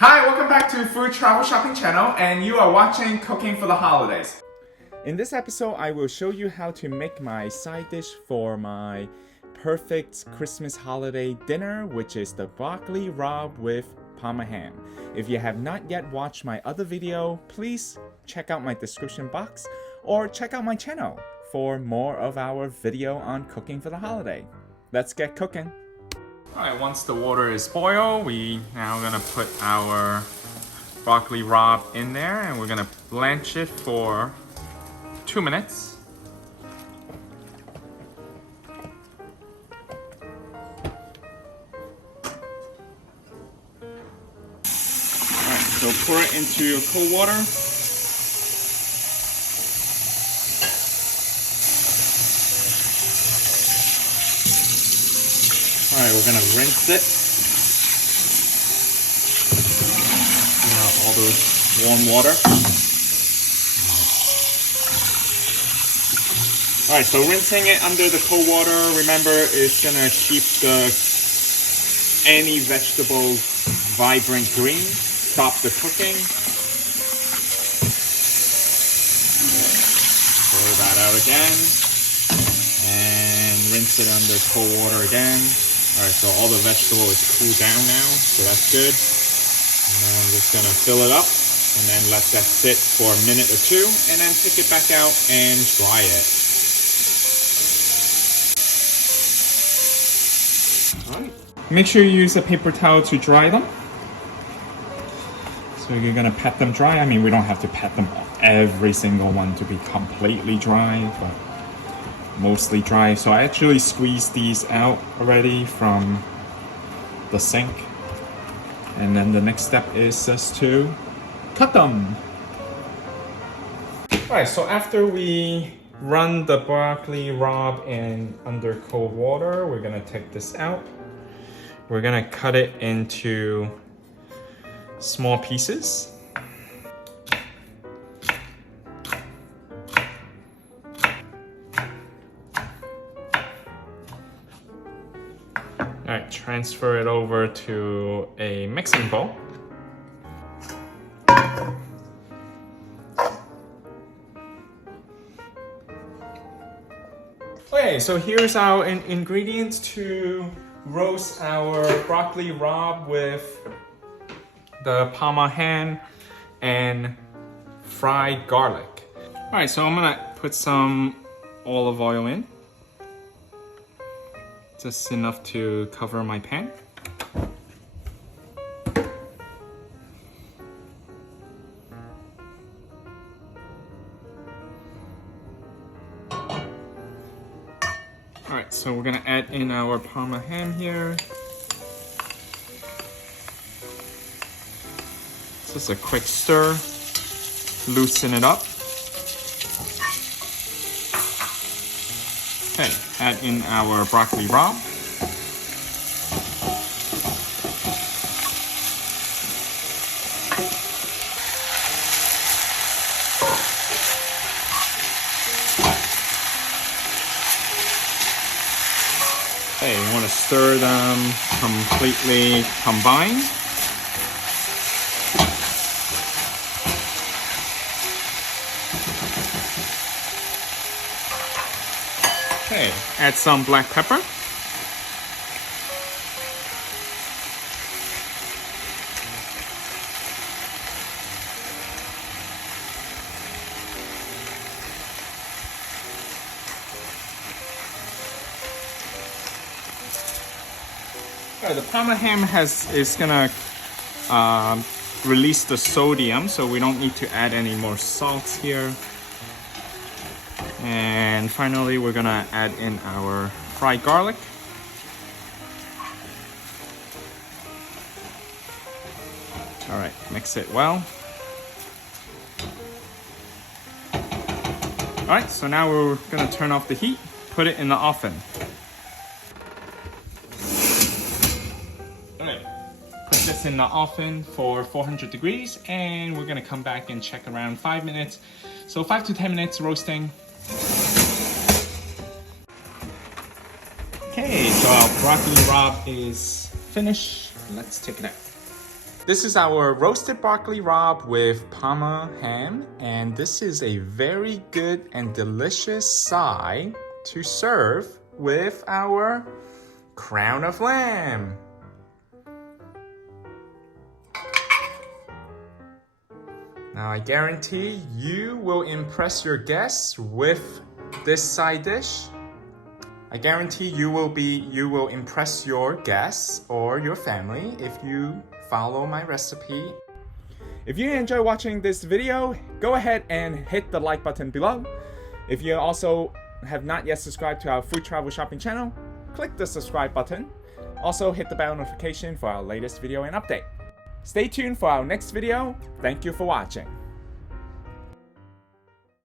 Hi, welcome back to Food Travel Shopping Channel, and you are watching Cooking for the Holidays. In this episode, I will show you how to make my side dish for my perfect Christmas holiday dinner, which is the broccoli rabe with Parma ham. If you have not yet watched my other video, please check out my description box or check out my channel for more of our video on cooking for the holiday. Let's get cooking. Alright, once the water is boiled, we now gonna put our broccoli rabe in there and we're gonna blanch it for 2 minutes. Alright, so pour it into cold water. Alright, we're gonna rinse it. All those warm water. Alright, so rinsing it under the cold water, remember, is gonna keep any vegetable vibrant green, stop the cooking. Pour that out again, and rinse it under cold water again. Alright, so all the vegetable is cooled down now, so that's good. And I'm just gonna fill it up and then let that sit for a minute or two and then take it back out and dry it. Alright. Make sure you use a paper towel to dry them. So you're gonna pat them dry. I mean, we don't have to pat them every single one to be completely dry, but mostly dry. So I actually squeezed these out already from the sink. And then the next step is just to cut them. Alright, so after we run the broccoli rabe in under cold water, we're gonna take this out. We're gonna cut it into small pieces. Alright, transfer it over to a mixing bowl. Okay, so here's our ingredients to roast our broccoli rabe with the Parma ham and fried garlic. Alright, so I'm gonna put some olive oil in. Just enough to cover my pan. Alright, so we're gonna add in our Parma ham here. Just a quick stir, loosen it up. Okay, add in our broccoli rabe. Okay, you want to stir them completely combined. Okay, add some black pepper. Right, the Parma ham is gonna release the sodium, so we don't need to add any more salts here. And finally, we're gonna add in our fried garlic. All right, mix it well. All right, so now we're gonna turn off the heat, put it in the oven. All right, put this in the oven for 400 degrees, and we're gonna come back and check around 5 minutes. So 5 to 10 minutes roasting. Okay, so our broccoli rabe is finished. Let's take it out. This is our roasted broccoli rabe with Parma ham, and this is a very good and delicious side to serve with our crown of lamb. Now I guarantee you will impress your guests with this side dish. I guarantee you will impress your guests or your family if you follow my recipe. If you enjoy watching this video, go ahead and hit the like button below. If you also have not yet subscribed to our food travel shopping channel, click the subscribe button. Also hit the bell notification for our latest video and update. Stay tuned for our next video. Thank you for watching.